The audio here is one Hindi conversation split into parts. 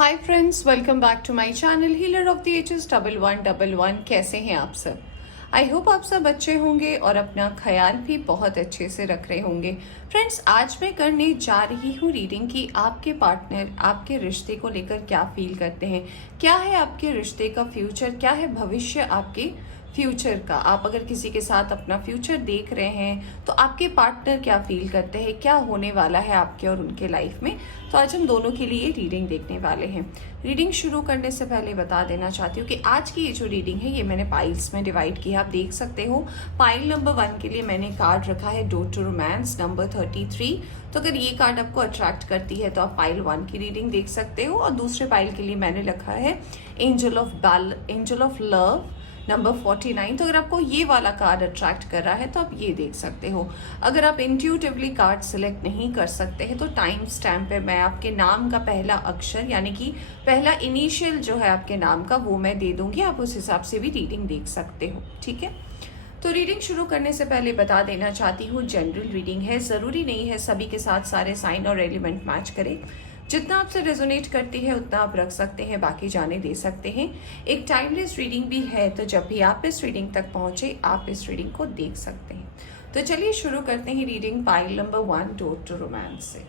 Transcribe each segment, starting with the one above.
Hi friends, welcome back to my channel healer of the ages 1111। कैसे हैं आप सब? आई होप आप सब अच्छे होंगे और अपना ख्याल भी बहुत अच्छे से रख रहे होंगे। फ्रेंड्स, आज मैं करने जा रही हूँ रीडिंग की आपके पार्टनर आपके रिश्ते को लेकर क्या फील करते हैं, क्या है आपके रिश्ते का फ्यूचर, क्या है भविष्य आपके फ्यूचर का। आप अगर किसी के साथ अपना फ्यूचर देख रहे हैं तो आपके पार्टनर क्या फील करते हैं, क्या होने वाला है आपके और उनके लाइफ में। तो आज हम दोनों के लिए रीडिंग देखने वाले हैं। रीडिंग शुरू करने से पहले बता देना चाहती हूँ कि आज की ये जो रीडिंग है ये मैंने पाइल्स में डिवाइड किया, आप देख सकते हो। पाइल नंबर 1 के लिए मैंने कार्ड रखा है डोर टू रोमांस नंबर 33। तो अगर ये कार्ड आपको अट्रैक्ट करती है तो आप पाइल 1 की रीडिंग देख सकते हो। और दूसरे पाइल के लिए मैंने रखा है एंजल ऑफ लव नंबर 49। तो अगर आपको ये वाला कार्ड अट्रैक्ट कर रहा है तो आप ये देख सकते हो। अगर आप इंट्यूटिवली कार्ड सिलेक्ट नहीं कर सकते हैं तो टाइम स्टैम्प पे मैं आपके नाम का पहला अक्षर यानी कि पहला इनिशियल जो है आपके नाम का वो मैं दे दूंगी, आप उस हिसाब से भी रीडिंग देख सकते हो। ठीक है, तो रीडिंग शुरू करने से पहले बता देना चाहती हूँ जनरल रीडिंग है, ज़रूरी नहीं है सभी के साथ सारे साइन और एलिमेंट मैच करें। जितना आपसे रेजोनेट करती है उतना आप रख सकते हैं, बाकी जाने दे सकते हैं। एक टाइमलेस रीडिंग भी है, तो जब भी आप इस रीडिंग तक पहुंचे आप इस रीडिंग को देख सकते हैं। तो चलिए शुरू करते हैं reading pile number 1 door to romance से।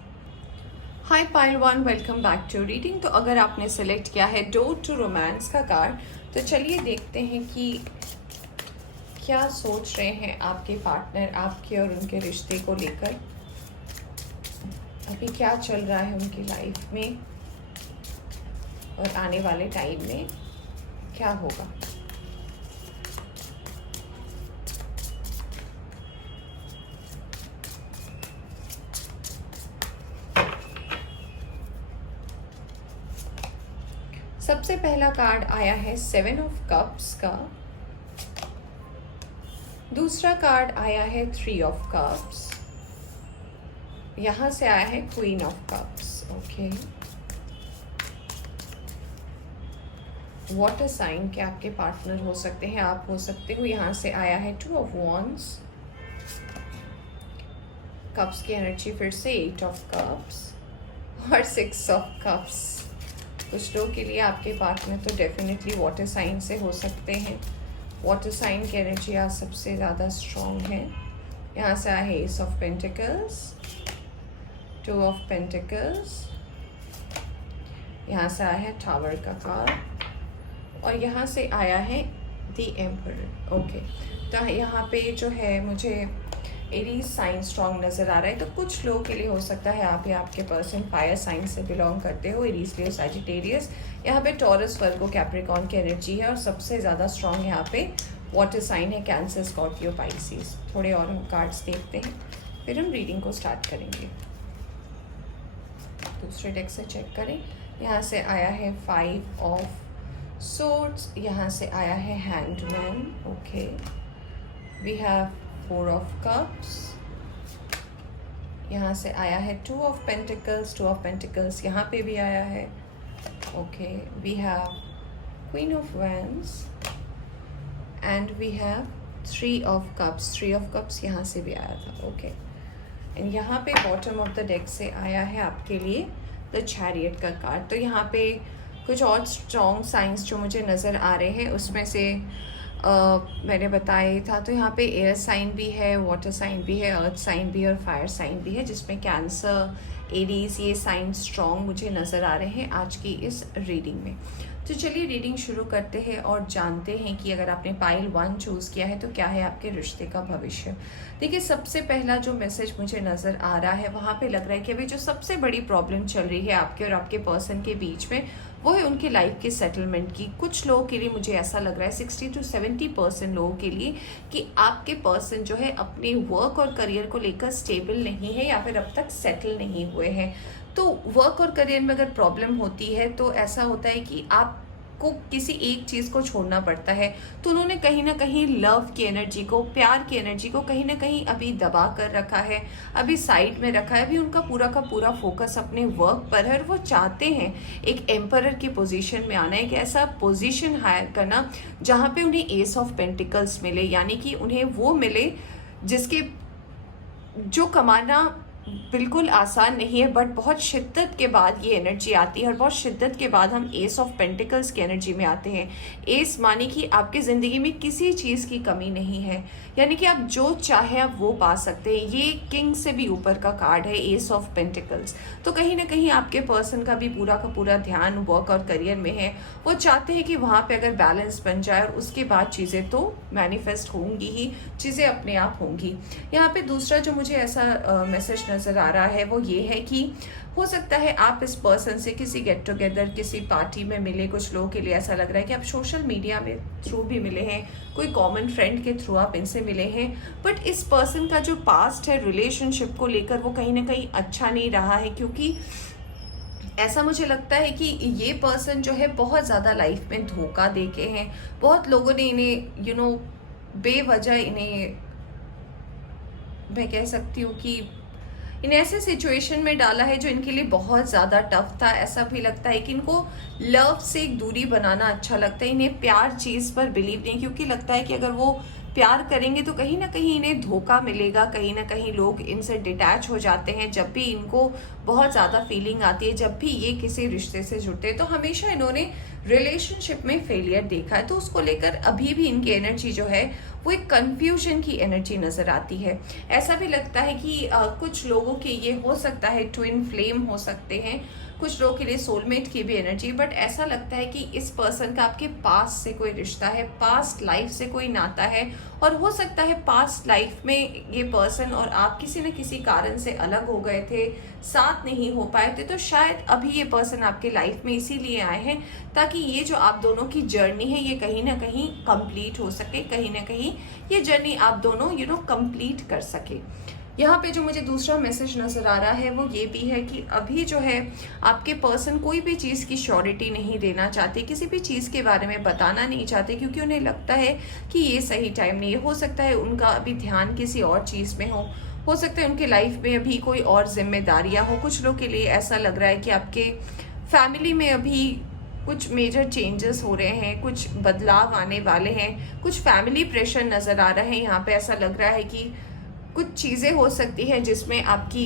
Hi pile 1, welcome back to reading. तो अगर आपने सेलेक्ट किया है डोर टू रोमांस का कार्ड तो चलिए देखते हैं कि क्या सोच रहे हैं आपके पार्टनर आपके और उनके रिश्ते को लेकर। अभी क्या चल रहा है उनकी लाइफ में और आने वाले टाइम में क्या होगा। सबसे पहला कार्ड आया है 7 ऑफ कप्स का, दूसरा कार्ड आया है 3 ऑफ कप्स, यहां से आया है queen of cups. Okay, water sign के आपके पार्टनर हो सकते हैं, आप हो सकते हो। यहां से आया है 2 ऑफ वॉन्ड्स, कप्स की एनर्जी फिर से 8 ऑफ कप्स और 6 ऑफ कप्स। कुछ लोगों के लिए आपके पार्टनर तो डेफिनेटली वाटर साइन से हो सकते हैं। वाटर साइन की एनर्जी आज सबसे ज़्यादा स्ट्रॉन्ग है। यहाँ से आया है S of pentacles, 2 of pentacles, यहाँ से आया है टावर का कार्ड और यहाँ से आया है द एम्परर। ओके, तो यहाँ पे जो है मुझे एरीज साइन स्ट्रॉन्ग नज़र आ रहा है। तो कुछ लोगों के लिए हो सकता है आप या आपके पर्सन फायर साइन से बिलोंग करते हो, एरीज लियो सैजिटेरियस। यहाँ पे टॉरस वर्गो कैप्रिकॉर्न की एनर्जी है और सबसे ज़्यादा स्ट्रॉन्ग यहाँ पे वाटर साइन है कैंसर स्कॉर्पियो पाइसिस। थोड़े और हम कार्ड्स देखते हैं फिर हम रीडिंग को स्टार्ट करेंगे। दूसरे डेक से चेक करें। यहाँ से आया है 5 ऑफ सोर्ड्स, यहाँ से आया है hanged man. Okay, we have 4 of cups, यहाँ से आया है 2 ऑफ पेंटिकल्स, 2 ऑफ पेंटिकल्स यहाँ पे भी आया है। Okay, we have queen of wands and we have 3 of cups, 3 of cups यहाँ से भी आया था। ओके, एंड यहाँ पे बॉटम ऑफ द डेक से आया है आपके लिए द चैरियट का कार्ड। तो यहाँ पे कुछ और स्ट्रॉन्ग साइंस जो मुझे नज़र आ रहे हैं उसमें से मैंने बताया था। तो यहाँ पे एयर साइन भी है, वाटर साइन भी है, अर्थ साइन भी और फायर साइन भी है, जिसमें कैंसर, एरीज, ये साइन स्ट्रॉन्ग मुझे नज़र आ रहे हैं आज की इस रीडिंग में। तो चलिए रीडिंग शुरू करते हैं और जानते हैं कि अगर आपने पाइल 1 चूज़ किया है तो क्या है आपके रिश्ते का भविष्य। देखिए, सबसे पहला जो मैसेज मुझे नज़र आ रहा है वहाँ पे लग रहा है कि अभी जो सबसे बड़ी प्रॉब्लम चल रही है आपके और आपके पर्सन के बीच में वो है उनकी लाइफ के सेटलमेंट की। कुछ लोगों के लिए मुझे ऐसा लग रहा है 60 to 70% लोगों के लिए कि आपके पर्सन जो है अपने वर्क और करियर को लेकर स्टेबल नहीं है या फिर अब तक सेटल नहीं हुए हैं। तो वर्क और करियर में अगर प्रॉब्लम होती है तो ऐसा होता है कि आपको किसी एक चीज़ को छोड़ना पड़ता है। तो उन्होंने कहीं ना कहीं लव की एनर्जी को, प्यार की एनर्जी को कहीं ना कहीं अभी दबा कर रखा है, अभी साइड में रखा है। अभी उनका पूरा का पूरा फोकस अपने वर्क पर है और वो चाहते हैं एक एम्परर की पोजीशन में आना, एक ऐसा पोजीशन हायर करना जहाँ पे उन्हें एस ऑफ पेंटिकल्स मिले, यानी कि उन्हें वो मिले जिसके जो कमाना बिल्कुल आसान नहीं है, बट बहुत शिद्दत के बाद ये एनर्जी आती है और बहुत शिद्दत के बाद हम एस ऑफ पेंटिकल्स की एनर्जी में आते हैं। एस माने कि आपकी ज़िंदगी में किसी चीज़ की कमी नहीं है, यानी कि आप जो चाहे आप वो पा सकते हैं। ये किंग से भी ऊपर का कार्ड है, एस ऑफ पेंटिकल्स। तो कहीं ना कहीं आपके पर्सन का भी पूरा का पूरा ध्यान वर्क और करियर में है। वो चाहते हैं कि वहाँ पे अगर बैलेंस बन जाए और उसके बाद चीज़ें तो मैनिफेस्ट होंगी ही, चीज़ें अपने आप होंगी। यहाँ पे दूसरा जो मुझे ऐसा मैसेज नज़र आ रहा है वो ये है कि हो सकता है आप इस पर्सन से किसी गेट टुगेदर, किसी पार्टी में मिले। कुछ लोगों के लिए ऐसा लग रहा है कि आप सोशल मीडिया में थ्रू भी मिले हैं, कोई कॉमन फ्रेंड के थ्रू आप इनसे मिले हैं। बट इस पर्सन का जो पास्ट है रिलेशनशिप को लेकर, वो कहीं ना कहीं अच्छा नहीं रहा है, क्योंकि ऐसा मुझे लगता है कि ये पर्सन जो है बहुत ज़्यादा लाइफ में धोखा दे के हैं। बहुत लोगों ने इन्हें बेवजह इन्हें, मैं कह सकती हूँ कि इन ऐसे सिचुएशन में डाला है जो इनके लिए बहुत ज़्यादा टफ था। ऐसा भी लगता है कि इनको लव से एक दूरी बनाना अच्छा लगता है। इन्हें प्यार चीज़ पर बिलीव नहीं, क्योंकि लगता है कि अगर वो प्यार करेंगे तो कहीं ना कहीं इन्हें धोखा मिलेगा, कहीं ना कहीं लोग इनसे डिटैच हो जाते हैं। जब भी इनको बहुत ज़्यादा फीलिंग आती है, जब भी ये किसी रिश्ते से जुड़ते हैं, तो हमेशा इन्होंने रिलेशनशिप में फेलियर देखा है। तो उसको लेकर अभी भी इनकी एनर्जी जो है वो एक कंफ्यूजन की एनर्जी नज़र आती है। ऐसा भी लगता है कि कुछ लोगों के ये हो सकता है ट्विन फ्लेम हो सकते हैं, कुछ लोगों के लिए सोलमेट की भी एनर्जी। बट ऐसा लगता है कि इस पर्सन का आपके पास्ट से कोई रिश्ता है, पास्ट लाइफ से कोई नाता है, और हो सकता है पास्ट लाइफ में ये पर्सन और आप किसी न किसी कारण से अलग हो गए थे, साथ नहीं हो पाए थे। तो शायद अभी ये पर्सन आपके लाइफ में इसीलिए आए हैं ताकि ये जो आप दोनों की जर्नी है ये कहीं ना कहीं कंप्लीट हो सके, कहीं ना कहीं ये जर्नी आप दोनों कंप्लीट कर सके। यहाँ पे जो मुझे दूसरा मैसेज नज़र आ रहा है वो ये भी है कि अभी जो है आपके पर्सन कोई भी चीज़ की श्योरिटी नहीं देना चाहते, किसी भी चीज़ के बारे में बताना नहीं चाहते, क्योंकि उन्हें लगता है कि ये सही टाइम नहीं है। हो सकता है उनका अभी ध्यान किसी और चीज़ में हो सकता है उनके लाइफ में अभी कोई और जिम्मेदारियाँ हो। कुछ लोग के लिए ऐसा लग रहा है कि आपके फैमिली में अभी कुछ मेजर चेंजेस हो रहे हैं, कुछ बदलाव आने वाले हैं, कुछ फैमिली प्रेशर नज़र आ रहा है। यहाँ पे ऐसा लग रहा है कि कुछ चीज़ें हो सकती हैं जिसमें आपकी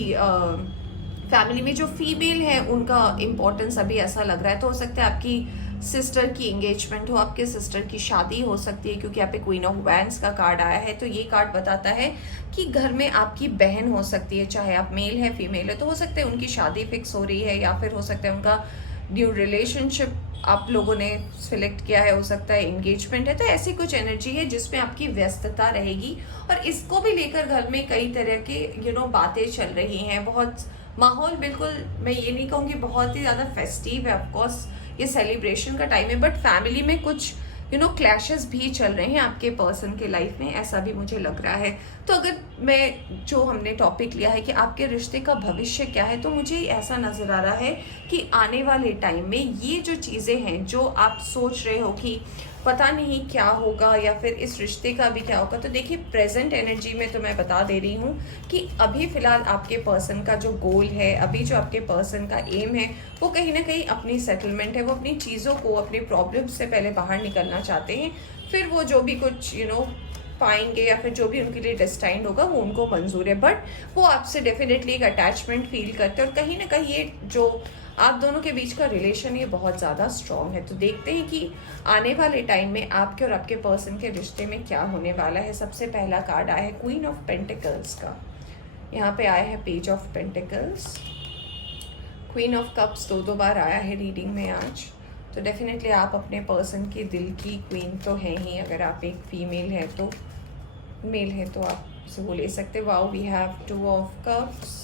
फैमिली में जो फीमेल है उनका इम्पोर्टेंस अभी ऐसा लग रहा है। तो हो सकता है आपकी सिस्टर की एंगेजमेंट हो, आपके सिस्टर की शादी हो सकती है, क्योंकि यहाँ पे क्वीन ऑफ वैंड्स का कार्ड आया है। तो ये कार्ड बताता है कि घर में आपकी बहन हो सकती है, चाहे आप मेल है फीमेल है, तो हो सकता है उनकी शादी फिक्स हो रही है, या फिर हो सकता है उनका न्यू रिलेशनशिप आप लोगों ने सिलेक्ट किया है, हो सकता है एंगेजमेंट है। तो ऐसी कुछ एनर्जी है जिसमें आपकी व्यस्तता रहेगी, और इसको भी लेकर घर में कई तरह के बातें चल रही हैं। बहुत माहौल, बिल्कुल मैं ये नहीं कहूँगी बहुत ही ज़्यादा फेस्टिव है, ऑफकोर्स ये सेलिब्रेशन का टाइम है, बट फैमिली में कुछ क्लैशेस भी चल रहे हैं आपके पर्सन के लाइफ में, ऐसा भी मुझे लग रहा है। तो अगर मैं जो हमने टॉपिक लिया है कि आपके रिश्ते का भविष्य क्या है, तो मुझे ऐसा नज़र आ रहा है कि आने वाले टाइम में ये जो चीज़ें हैं जो आप सोच रहे हो कि पता नहीं क्या होगा या फिर इस रिश्ते का भी क्या होगा, तो देखिए प्रेजेंट एनर्जी में तो मैं बता दे रही हूँ कि अभी फ़िलहाल आपके पर्सन का जो गोल है, अभी जो आपके पर्सन का एम है, वो कहीं ना कहीं अपनी सेटलमेंट है। वो अपनी चीज़ों को, अपनी प्रॉब्लम्स से पहले बाहर निकलना चाहते हैं, फिर वो जो भी कुछ पाएंगे या फिर जो भी उनके लिए डेस्टाइंड होगा वो उनको मंजूर है। बट वो आपसे डेफिनेटली एक अटैचमेंट फील करते हैं, और कहीं ना कहीं ये जो आप दोनों के बीच का रिलेशन ये बहुत ज़्यादा स्ट्रॉन्ग है। तो देखते हैं कि आने वाले टाइम में आपके और आपके पर्सन के रिश्ते में क्या होने वाला है। सबसे पहला कार्ड आया है क्वीन ऑफ पेंटिकल्स का, यहाँ पे आया है page of pentacles, queen of cups दो बार आया है रीडिंग में आज। तो डेफिनेटली आप अपने पर्सन के दिल की क्वीन तो हैं ही। अगर आप एक फीमेल है तो, मेल है तो आप उसे वो ले सकते। Wow, we have two of cups,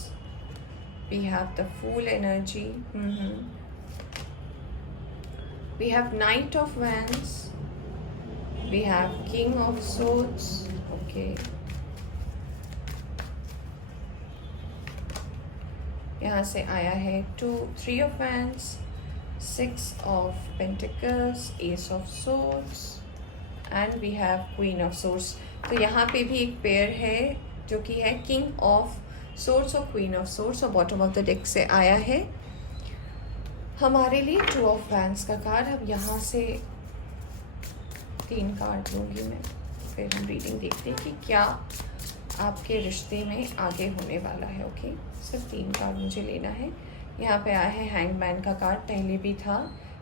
we have the Fool energy, we have Knight of Wands, we have King of Swords, okay, यहाँ से आया है 3 of Wands, 6 of Pentacles, Ace of Swords, and we have Queen of Swords। तो यहाँ पे भी एक पेयर है जो कि है King of सोर्स और क्वीन ऑफ सोर्स, और बॉटम ऑफ द डेक से आया है हमारे लिए 2 ऑफ वैंड्स का कार्ड। अब यहाँ से 3 कार्ड लूँगी मैं, फिर हम रीडिंग देखते हैं कि क्या आपके रिश्ते में आगे होने वाला है। ओके, सिर्फ 3 कार्ड मुझे लेना है। यहाँ पे आया है हैंगमैन का कार्ड, पहले भी था।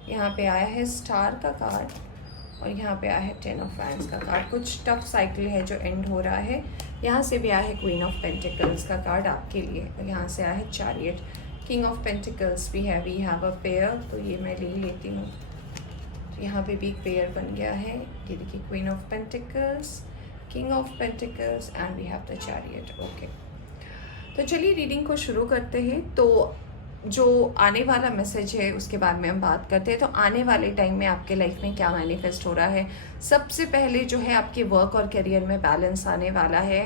यहाँ पे आया है स्टार का कार्ड और यहाँ पे आया है 10 ऑफ वैंड्स का कार्ड। कुछ टफ साइकिल है जो एंड हो रहा है। यहाँ से भी आया है क्वीन ऑफ पेंटिकल्स का कार्ड आपके लिए और यहाँ से आया है चैरियट। किंग ऑफ पेंटिकल्स भी है, वी हैव अ पेयर, तो ये मैं ले लेती हूँ। तो यहाँ पे भी एक पेयर बन गया है। ये देखिए, queen of pentacles, king of pentacles and we have the chariot. Okay, तो चलिए रीडिंग को शुरू करते हैं। तो जो आने वाला मैसेज है उसके बारे में हम बात करते हैं। तो आने वाले टाइम में आपके लाइफ में क्या मैनिफेस्ट हो रहा है? सबसे पहले जो है आपके वर्क और करियर में बैलेंस आने वाला है,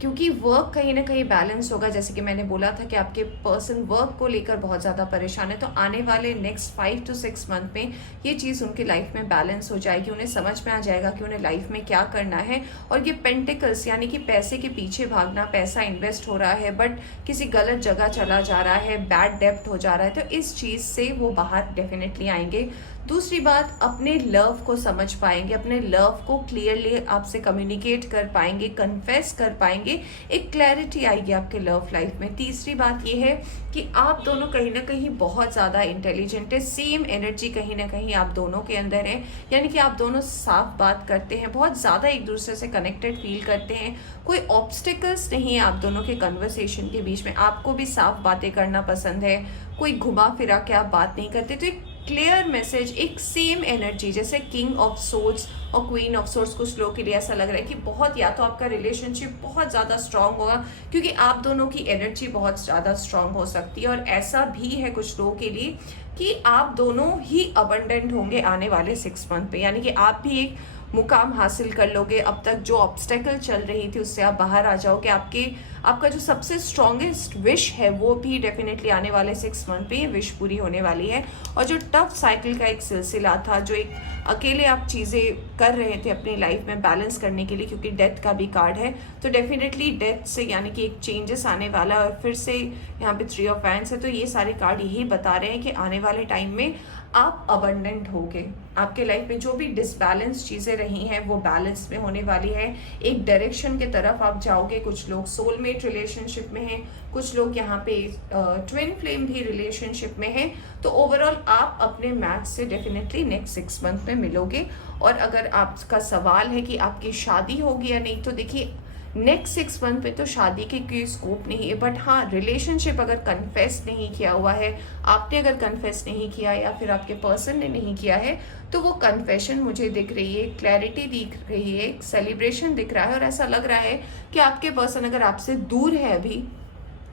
क्योंकि वर्क कहीं ना कहीं बैलेंस होगा। जैसे कि मैंने बोला था कि आपके पर्सन वर्क को लेकर बहुत ज़्यादा परेशान है, तो आने वाले नेक्स्ट 5 to 6 मंथ में ये चीज़ उनकी लाइफ में बैलेंस हो जाएगी। उन्हें समझ में आ जाएगा कि उन्हें लाइफ में क्या करना है। और ये पेंटिकल्स यानी कि पैसे के पीछे भागना, पैसा इन्वेस्ट हो रहा है बट किसी गलत जगह चला जा रहा है, बैड डेप्ट हो जा रहा है, तो इस चीज़ से वो बाहर डेफिनेटली आएंगे। दूसरी बात, अपने लव को समझ पाएंगे, अपने लव को क्लियरली आपसे कम्युनिकेट कर पाएंगे, कन्फेस कर पाएंगे, एक क्लैरिटी आएगी आपके लव लाइफ में। तीसरी बात ये है कि आप दोनों कहीं ना कहीं बहुत ज़्यादा इंटेलिजेंट है, सेम एनर्जी कहीं ना कहीं आप दोनों के अंदर है, यानी कि आप दोनों साफ बात करते हैं, बहुत ज़्यादा एक दूसरे से कनेक्टेड फील करते हैं। कोई ऑब्स्टिकल्स नहीं है आप दोनों के कन्वर्सेशन के बीच में। आपको भी साफ बातें करना पसंद है, कोई घुमा फिरा के आप बात नहीं करते। तो एक क्लियर मैसेज, एक सेम एनर्जी, जैसे किंग ऑफ सोर्ड्स और क्वीन ऑफ सोर्ड्स, कुछ लोगों के लिए ऐसा लग रहा है कि बहुत, या तो आपका रिलेशनशिप बहुत ज़्यादा स्ट्रांग होगा क्योंकि आप दोनों की एनर्जी बहुत ज़्यादा स्ट्रांग हो सकती है। और ऐसा भी है कुछ लोगों के लिए कि आप दोनों ही अबंडेंट होंगे आने वाले 6 मंथ पे, यानी कि आप भी एक मुकाम हासिल कर लोगे। अब तक जो ऑब्स्टेकल चल रही थी उससे आप बाहर आ जाओगे। आपका जो सबसे स्ट्रॉन्गेस्ट विश है वो भी डेफिनेटली आने वाले 6 मंथ पे ये विश पूरी होने वाली है। और जो टफ साइकिल का एक सिलसिला था, जो एक अकेले आप चीज़ें कर रहे थे अपनी लाइफ में बैलेंस करने के लिए, क्योंकि डेथ का भी कार्ड है, तो डेफिनेटली डेथ से यानी कि एक चेंजेस आने वाला है। और फिर से यहाँ पे 3 ऑफ वैंड्स है, तो ये सारे कार्ड यही बता रहे हैं कि आने वाले टाइम में आप अबंडेंट होगे। आपके लाइफ में जो भी डिसबैलेंस चीज़ें रही हैं वो बैलेंस में होने वाली है। एक डायरेक्शन की तरफ आप जाओगे। कुछ लोग सोलमेट रिलेशनशिप में हैं, कुछ लोग यहाँ पे ट्विन फ्लेम भी रिलेशनशिप में हैं। तो ओवरऑल आप अपने मैच से डेफिनेटली नेक्स्ट 6 मंथ में मिलोगे। और अगर आपका सवाल है कि आपकी शादी होगी या नहीं, तो देखिए नेक्स्ट 6 मंथ में तो शादी के कोई स्कोप नहीं है, बट हाँ, रिलेशनशिप अगर कन्फेस नहीं किया हुआ है, आपने अगर कन्फेस नहीं किया या फिर आपके पर्सन ने नहीं किया है, तो वो कन्फेशन मुझे दिख रही है, क्लैरिटी दिख रही है, सेलिब्रेशन दिख रहा है। और ऐसा लग रहा है कि आपके पर्सन अगर आपसे दूर है अभी,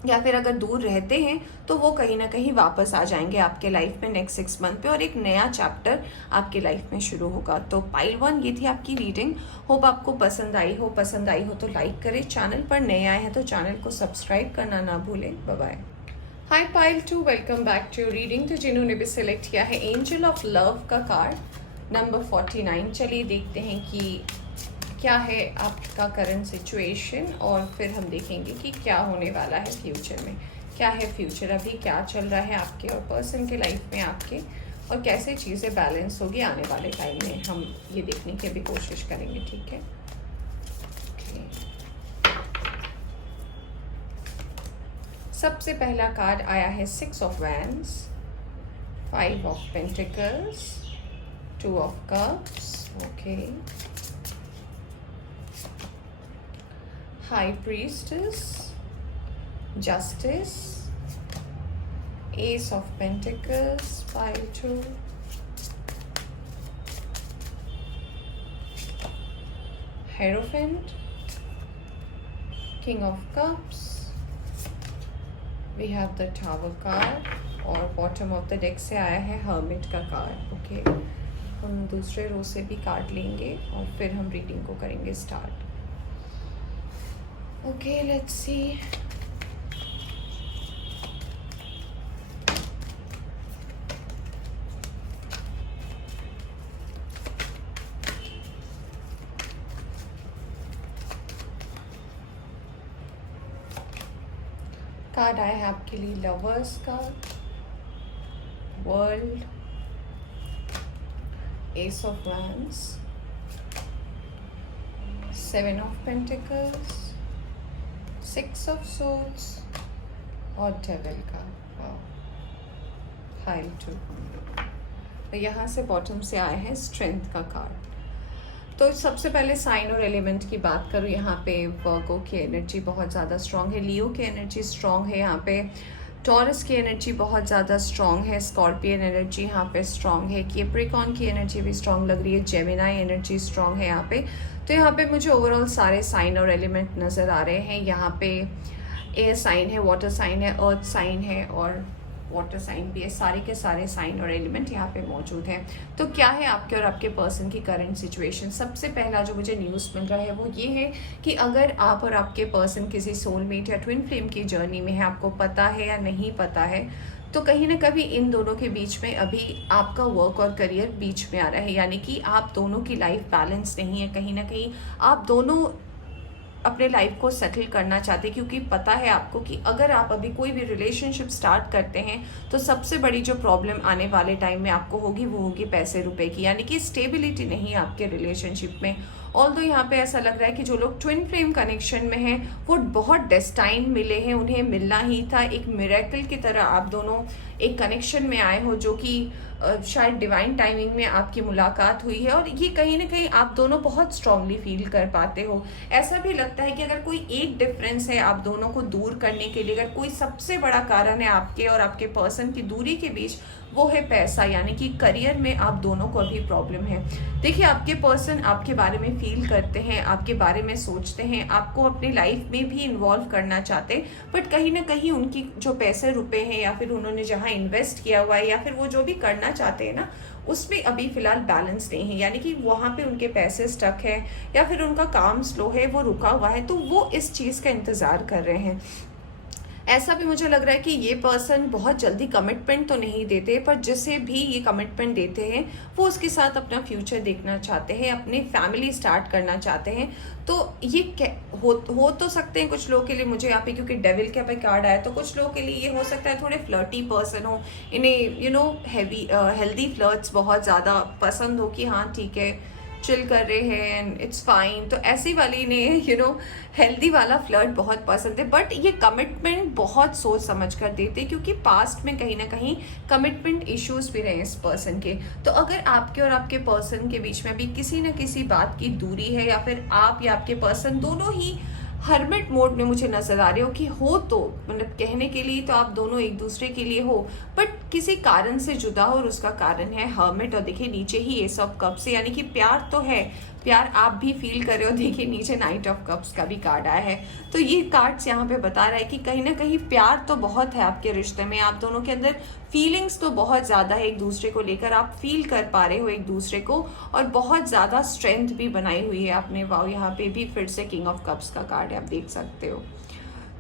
या फिर अगर दूर रहते हैं, तो वो कहीं ना कहीं वापस आ जाएंगे आपके लाइफ में नेक्स्ट 6 मंथ पे, और एक नया चैप्टर आपके लाइफ में शुरू होगा। तो पाइल 1 ये थी आपकी रीडिंग। होप आपको पसंद आई हो। पसंद आई हो तो लाइक करें। चैनल पर नए आए हैं तो चैनल को सब्सक्राइब करना ना भूलें। Bye bye. Hi pile 2, welcome back to reading. तो जिन्होंने भी सिलेक्ट किया है एंजल ऑफ लव का कार्ड नंबर 49, चलिए देखते हैं कि क्या है आपका करंट सिचुएशन, और फिर हम देखेंगे कि क्या होने वाला है फ्यूचर में। क्या है फ्यूचर, अभी क्या चल रहा है आपके और पर्सन के लाइफ में आपके, और कैसे चीज़ें बैलेंस होगी आने वाले टाइम में, हम ये देखने की अभी कोशिश करेंगे। ठीक है, सबसे पहला कार्ड आया है 6 of wands, 5 of pentacles, 2 of cups, okay, High Priestess, Justice, Ace of Pentacles, Pile 2, Hierophant, King of Cups, we have the Tower card, और बॉटम ऑफ द डेक से आया है Hermit का कार्ड। ओके, हम दूसरे रो से भी कार्ड लेंगे और फिर हम रीडिंग को करेंगे start. Okay, let's see. Card आया है आपके लिए लवर्स का, world, S of wands, 7 of pentacles, 6 of swords और डेविल का हाई 2। यहाँ से बॉटम से आए हैं स्ट्रेंथ का कार्ड। तो सबसे पहले साइन और एलिमेंट की बात करूँ, यहाँ पे वर्गो की एनर्जी बहुत ज़्यादा स्ट्रॉन्ग है, लियो की एनर्जी स्ट्रॉन्ग है, यहाँ पे टॉरस की एनर्जी बहुत ज़्यादा स्ट्रॉन्ग है, स्कॉर्पियन एनर्जी यहाँ पे स्ट्रॉन्ग है, कैप्रिकॉर्न की एनर्जी भी स्ट्रॉन्ग लग रही है, जेमिनाई एनर्जी स्ट्रॉन्ग है यहाँ पे। तो यहाँ पे मुझे ओवरऑल सारे साइन और एलिमेंट नज़र आ रहे हैं। यहाँ पे एयर साइन है, वाटर साइन है, अर्थ साइन है और वाटर साइन भी है। सारे के सारे साइन और एलिमेंट यहाँ पे मौजूद हैं। तो क्या है आपके और आपके पर्सन की करंट सिचुएशन? सबसे पहला जो मुझे न्यूज़ मिल रहा है वो ये है कि अगर आप और आपके पर्सन किसी सोलमेट या ट्विन फ्लेम की जर्नी में है, आपको पता है या नहीं पता है, तो कहीं ना कभी इन दोनों के बीच में अभी आपका वर्क और करियर बीच में आ रहा है, यानी कि आप दोनों की लाइफ बैलेंस नहीं है। कहीं ना कहीं आप दोनों अपने लाइफ को सेटल करना चाहते हैं, क्योंकि पता है आपको कि अगर आप अभी कोई भी रिलेशनशिप स्टार्ट करते हैं तो सबसे बड़ी जो प्रॉब्लम आने वाले टाइम में आपको होगी वो होगी पैसे रुपए की, यानी कि स्टेबिलिटी नहीं है आपके रिलेशनशिप में। ऑल्दो यहाँ पे ऐसा लग रहा है कि जो लोग ट्विन फ्लेम कनेक्शन में हैं वो बहुत डेस्टाइन मिले हैं, उन्हें मिलना ही था। एक मिरेकल की तरह आप दोनों एक कनेक्शन में आए हो, जो कि शायद डिवाइन टाइमिंग में आपकी मुलाकात हुई है, और ये कहीं ना कहीं आप दोनों बहुत स्ट्रांगली फील कर पाते हो। ऐसा भी लगता है कि अगर कोई एक डिफरेंस है आप दोनों को दूर करने के लिए, अगर कोई सबसे बड़ा कारण है आपके और आपके पर्सन की दूरी के बीच, वो है पैसा, यानी कि करियर में आप दोनों को अभी प्रॉब्लम है। देखिए, आपके पर्सन आपके बारे में फील करते हैं, आपके बारे में सोचते हैं, आपको अपनी लाइफ में भी इन्वॉल्व करना चाहते हैं, बट कहीं ना कहीं उनकी जो पैसे रुपए हैं या फिर उन्होंने जहाँ इन्वेस्ट किया हुआ है या फिर वो जो भी करना चाहते हैं ना, उसमें अभी फिलहाल बैलेंस नहीं है, यानी कि वहाँ पे उनके पैसे स्टक है या फिर उनका काम स्लो है, वो रुका हुआ है, तो वो इस चीज़ का इंतज़ार कर रहे हैं। ऐसा भी मुझे लग रहा है कि ये पर्सन बहुत जल्दी कमिटमेंट तो नहीं देते, पर जिसे भी ये कमिटमेंट देते हैं वो उसके साथ अपना फ्यूचर देखना चाहते हैं, अपनी फैमिली स्टार्ट करना चाहते हैं। तो ये हो तो सकते हैं कुछ लोगों के लिए, मुझे यहाँ पे क्योंकि डेविल के पे कार्ड आया, तो कुछ लोगों के लिए ये हो सकता है थोड़े फ्लर्टी पर्सन हो, इन्हें हैवी हेल्दी फ्लर्ट्स बहुत ज़्यादा पसंद हो कि हाँ ठीक है चिल कर रहे हैं एंड इट्स फाइन, तो ऐसी वाली ने हेल्दी वाला फ्लर्ट बहुत पसंद है। बट ये कमिटमेंट बहुत सोच समझ कर देते, क्योंकि पास्ट में कहीं ना कहीं कमिटमेंट इश्यूज भी रहे इस पर्सन के। तो अगर आपके और आपके पर्सन के बीच में भी किसी न किसी बात की दूरी है, या फिर आप या आपके पर्सन दोनों ही हर्मिट मोड में मुझे नजर आ रहे हो कि हो, तो मतलब कहने के लिए तो आप दोनों एक दूसरे के लिए हो, बट किसी कारण से जुदा हो, और उसका कारण है हर्मिट। और देखिए नीचे ही एस ऑफ कप्स, यानी कि प्यार तो है, प्यार आप भी फील कर रहे हो। देखिए नीचे नाइट ऑफ कप्स का भी कार्ड आया है, तो ये कार्ड्स यहाँ पे बता रहा है कि कहीं ना कहीं प्यार तो बहुत है आपके रिश्ते में, आप दोनों के अंदर फीलिंग्स तो बहुत ज़्यादा है एक दूसरे को लेकर, आप फील कर पा रहे हो एक दूसरे को, और बहुत ज़्यादा स्ट्रेंथ भी बनाई हुई है आपने। वाओ, यहाँ पे भी फिर से किंग ऑफ कप्स का कार्ड है, आप देख सकते हो।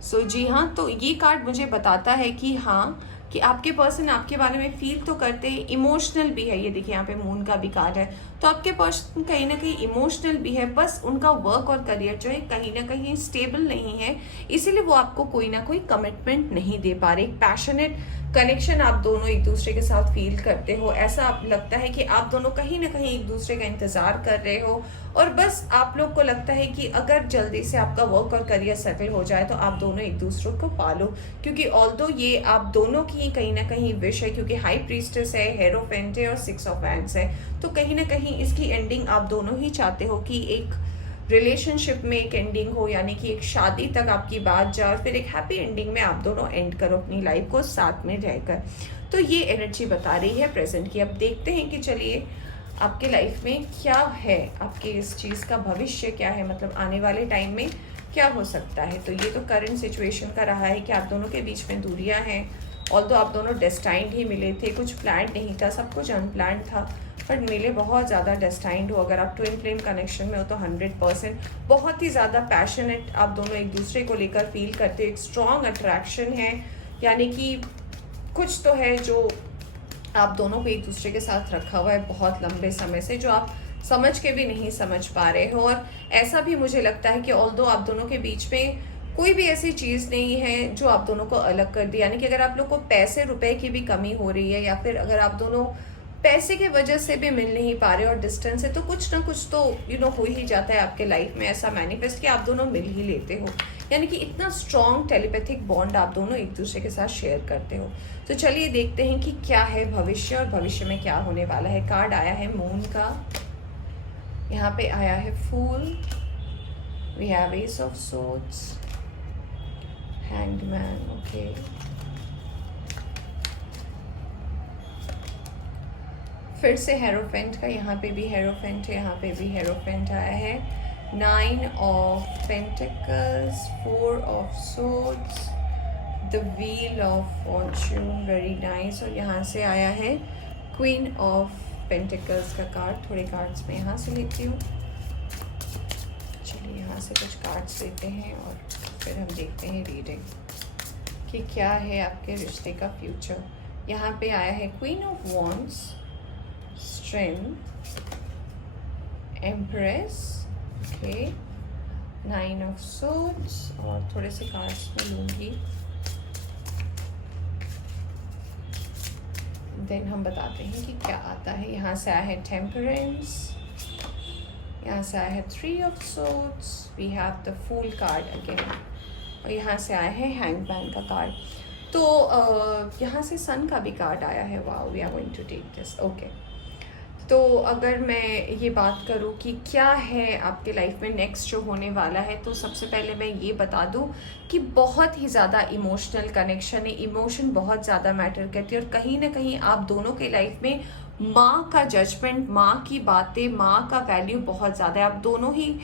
सो जी हाँ, तो ये कार्ड मुझे बताता है कि हाँ, कि आपके पर्सन आपके बारे में फील तो करते हैं, इमोशनल भी है। ये देखिए यहाँ पे मून का भी कार्ड है, तो आपके पर्सन कहीं ना कहीं इमोशनल भी है, बस उनका वर्क और करियर जो है कहीं ना कहीं स्टेबल नहीं है, इसीलिए वो आपको कोई ना कोई कमिटमेंट नहीं दे पा रहे। एक पैशनेट कनेक्शन आप दोनों एक दूसरे के साथ फील करते हो, ऐसा लगता है कि आप दोनों कहीं ना कहीं एक दूसरे का इंतजार कर रहे हो, और बस आप लोग को लगता है कि अगर जल्दी से आपका वर्क और करियर सेटल हो जाए तो आप दोनों एक दूसरे को पालो, क्योंकि ऑल्दो ये आप दोनों की कहीं ना कहीं विश है, क्योंकि हाई प्रीस्टेस है, हेरोफेंट है और 6 ऑफ वैंड्स है, तो कहीं ना कहीं इसकी एंडिंग आप दोनों ही चाहते हो कि एक रिलेशनशिप में एक एंडिंग हो, यानी कि एक शादी तक आपकी बात जाए और फिर एक हैप्पी एंडिंग में आप दोनों एंड करो अपनी लाइफ को साथ में रहकर। तो ये एनर्जी बता रही है प्रेजेंट की। अब देखते हैं कि चलिए आपके लाइफ में क्या है, आपके इस चीज़ का भविष्य क्या है, मतलब आने वाले टाइम में क्या हो सकता है। तो ये तो करंट सिचुएशन का रहा है कि आप दोनों के बीच में दूरियां हैं, ऑल्दो आप दोनों डेस्टाइंड ही मिले थे, कुछ प्लान नहीं था, सब कुछ अनप्लान था, बट मिले बहुत ज़्यादा डेस्टाइंड हो। अगर आप ट्विन फ्लेम कनेक्शन में हो तो 100% बहुत ही ज़्यादा पैशनेट आप दोनों एक दूसरे को लेकर फील करते हो, एक स्ट्रॉन्ग अट्रैक्शन है, यानी कि कुछ तो है जो आप दोनों को एक दूसरे के साथ रखा हुआ है बहुत लंबे समय से, जो आप समझ के भी नहीं समझ पा रहे हो। और ऐसा भी मुझे लगता है कि ऑल्दो आप दोनों के बीच में कोई भी ऐसी चीज़ नहीं है जो आप दोनों को अलग कर दी, यानी कि अगर आप लोग को पैसे रुपए की भी कमी हो रही है, या फिर अगर आप दोनों पैसे के वजह से भी मिल नहीं पा रहे और डिस्टेंस है, तो कुछ ना कुछ तो हो ही जाता है आपके लाइफ में ऐसा मैनिफेस्ट कि आप दोनों मिल ही लेते हो, यानी कि इतना स्ट्रॉन्ग टेलीपैथिक बॉन्ड आप दोनों एक दूसरे के साथ शेयर करते हो। तो चलिए देखते हैं कि क्या है भविष्य और भविष्य में क्या होने वाला है। कार्ड आया है मून का, यहाँ पे आया है fool, we have ace of swords, hangman, okay, फिर से हेरोफेंट का, यहाँ पे भी हेरोफेंट है, यहाँ पे भी हेरोफेंट आया है, 9 of pentacles, 4 of swords, the wheel of Fortune, very nice. और यहाँ से आया है क्वीन ऑफ पेंटिकल्स का कार्ड। थोड़े कार्ड्स मैं यहाँ से लेती हूँ, चलिए यहाँ से कुछ कार्ड्स लेते हैं और फिर हम देखते हैं रीडिंग कि क्या है आपके रिश्ते का फ्यूचर। यहाँ पे आया है queen of wands, strength, empress, okay, 9 of swords, और थोड़े से कार्ड्स में लूँगी, देन हम बताते हैं कि क्या आता है। यहाँ से आया है टेम्परेंस, यहाँ से आया है 3 of swords, we have the fool card again, और यहाँ से आया है हैंगमैन का कार्ड। तो यहाँ से सन का भी कार्ड आया है, wow, we are going to take this, okay. तो अगर मैं ये बात करूँ कि क्या है आपके लाइफ में नेक्स्ट जो होने वाला है, तो सबसे पहले मैं ये बता दूँ कि बहुत ही ज़्यादा इमोशनल कनेक्शन है, इमोशन बहुत ज़्यादा मैटर करती है, और कहीं ना कहीं आप दोनों के लाइफ में माँ का जजमेंट, माँ की बातें, माँ का वैल्यू बहुत ज़्यादा है। आप दोनों ही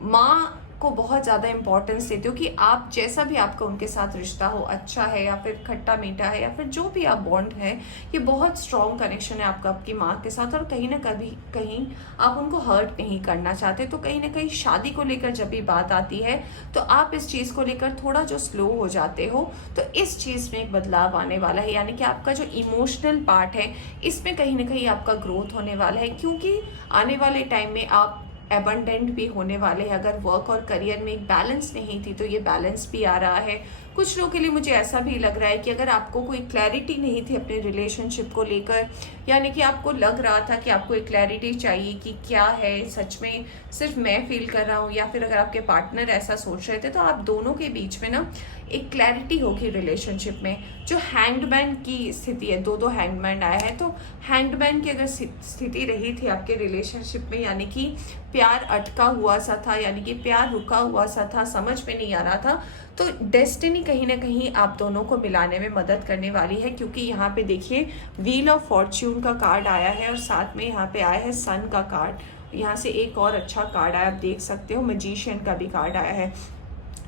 माँ को बहुत ज़्यादा इंपॉर्टेंस देते हो कि आप जैसा भी आपका उनके साथ रिश्ता हो, अच्छा है या फिर खट्टा मीठा है या फिर जो भी आप बॉन्ड है, ये बहुत स्ट्रॉन्ग कनेक्शन है आपका आपकी माँ के साथ, और कहीं ना कहीं आप उनको हर्ट नहीं करना चाहते। तो कहीं ना कहीं शादी को लेकर जब भी बात आती है तो आप इस चीज़ को लेकर थोड़ा जो स्लो हो जाते हो, तो इस चीज़ में एक बदलाव आने वाला है, यानी कि आपका जो इमोशनल पार्ट है इसमें कहीं ना कहीं आपका ग्रोथ होने वाला है, क्योंकि आने वाले टाइम में आप एबंडेंट भी होने वाले हैं। अगर वर्क और करियर में एक बैलेंस नहीं थी तो ये बैलेंस भी आ रहा है। कुछ लोगों के लिए मुझे ऐसा भी लग रहा है कि अगर आपको कोई क्लैरिटी नहीं थी अपने रिलेशनशिप को लेकर, यानी कि आपको लग रहा था कि आपको एक क्लैरिटी चाहिए कि क्या है सच में सिर्फ मैं फील कर रहा हूँ, या फिर अगर आपके पार्टनर ऐसा सोच रहे थे, तो आप दोनों के बीच में ना एक क्लैरिटी होगी रिलेशनशिप में। जो हैंगमैन की स्थिति है, दो हैंगमैन आया है, तो हैंगमैन की अगर स्थिति रही थी आपके रिलेशनशिप में, यानी कि प्यार अटका हुआ सा था, यानी कि प्यार रुका हुआ सा था, समझ में नहीं आ रहा था, तो डेस्टिनी कहीं ना कहीं आप दोनों को मिलाने में मदद करने वाली है। क्योंकि यहाँ पे देखिए व्हील ऑफ फॉर्च्यून का कार्ड आया है और साथ में यहाँ पे आया है सन का कार्ड। यहाँ से एक और अच्छा कार्ड आया, आप देख सकते हो, मैजिशियन का भी कार्ड आया है।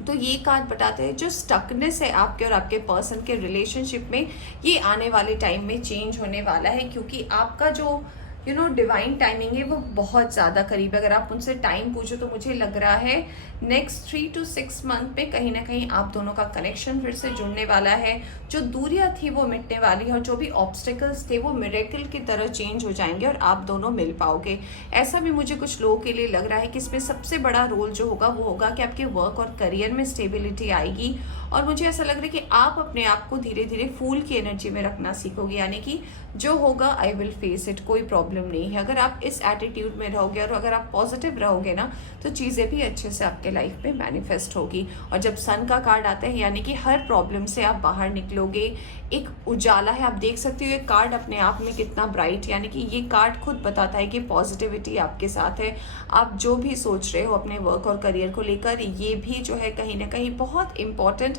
तो ये कार्ड बताते हैं जो स्टकनेस है आपके और आपके पर्सन के रिलेशनशिप में, ये आने वाले टाइम में चेंज होने वाला है, क्योंकि आपका जो डिवाइन टाइमिंग है वो बहुत ज़्यादा करीब है। अगर आप उनसे टाइम पूछो तो मुझे लग रहा है नेक्स्ट 3 to 6 मंथ में कहीं ना कहीं आप दोनों का कनेक्शन फिर से जुड़ने वाला है। जो दूरियां थी वो मिटने वाली है, और जो भी ऑब्स्टिकल्स थे वो मिरेकल की तरह चेंज हो जाएंगे और आप दोनों मिल पाओगे। ऐसा भी मुझे कुछ लोगों के लिए लग रहा है कि इसमें सबसे बड़ा रोल जो होगा वो होगा कि आपके वर्क और करियर में स्टेबिलिटी आएगी, और मुझे ऐसा लग रहा है कि आप अपने आप को धीरे धीरे फूल की एनर्जी में रखना सीखोगे, यानी कि जो होगा आई विल फेस इट, कोई प्रॉब्लम नहीं है। अगर आप इस एटीट्यूड में रहोगे और अगर आप पॉजिटिव रहोगे ना, तो चीज़ें भी अच्छे से आपके लाइफ में मैनिफेस्ट होगी। और जब सन का कार्ड आता है, यानी कि हर प्रॉब्लम से आप बाहर निकलोगे, एक उजाला है। आप देख सकते हो ये कार्ड अपने आप में कितना ब्राइट, यानी कि ये कार्ड खुद बताता है कि पॉजिटिविटी आपके साथ है। आप जो भी सोच रहे हो अपने वर्क और करियर को लेकर, ये भी जो है कहीं ना कहीं बहुत इंपॉर्टेंट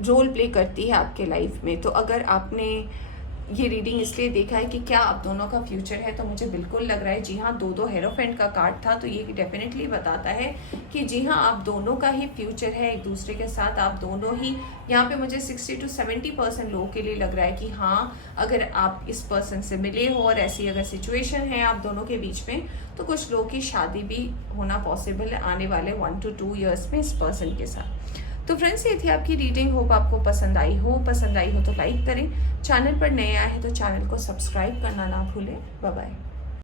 रोल प्ले करती है आपके लाइफ में। तो अगर आपने ये रीडिंग इसलिए देखा है कि क्या आप दोनों का फ्यूचर है, तो मुझे बिल्कुल लग रहा है जी हाँ, दो हेरोफेंट का कार्ड था, तो ये डेफिनेटली बताता है कि जी हाँ, आप दोनों का ही फ्यूचर है एक दूसरे के साथ। आप दोनों ही, यहाँ पे मुझे 60 to 70% लोगों के लिए लग रहा है कि हाँ, अगर आप इस पर्सन से मिले हो और ऐसी अगर सिचुएशन है आप दोनों के बीच में, तो कुछ लोगों की शादी भी होना पॉसिबल है आने वाले 1 to 2 ईयर्स में इस पर्सन के साथ। तो फ्रेंड्स, ये थी आपकी रीडिंग। होप आपको पसंद आई हो तो लाइक करें, चैनल पर नए आए हैं तो चैनल को सब्सक्राइब करना ना भूलें। Bye bye.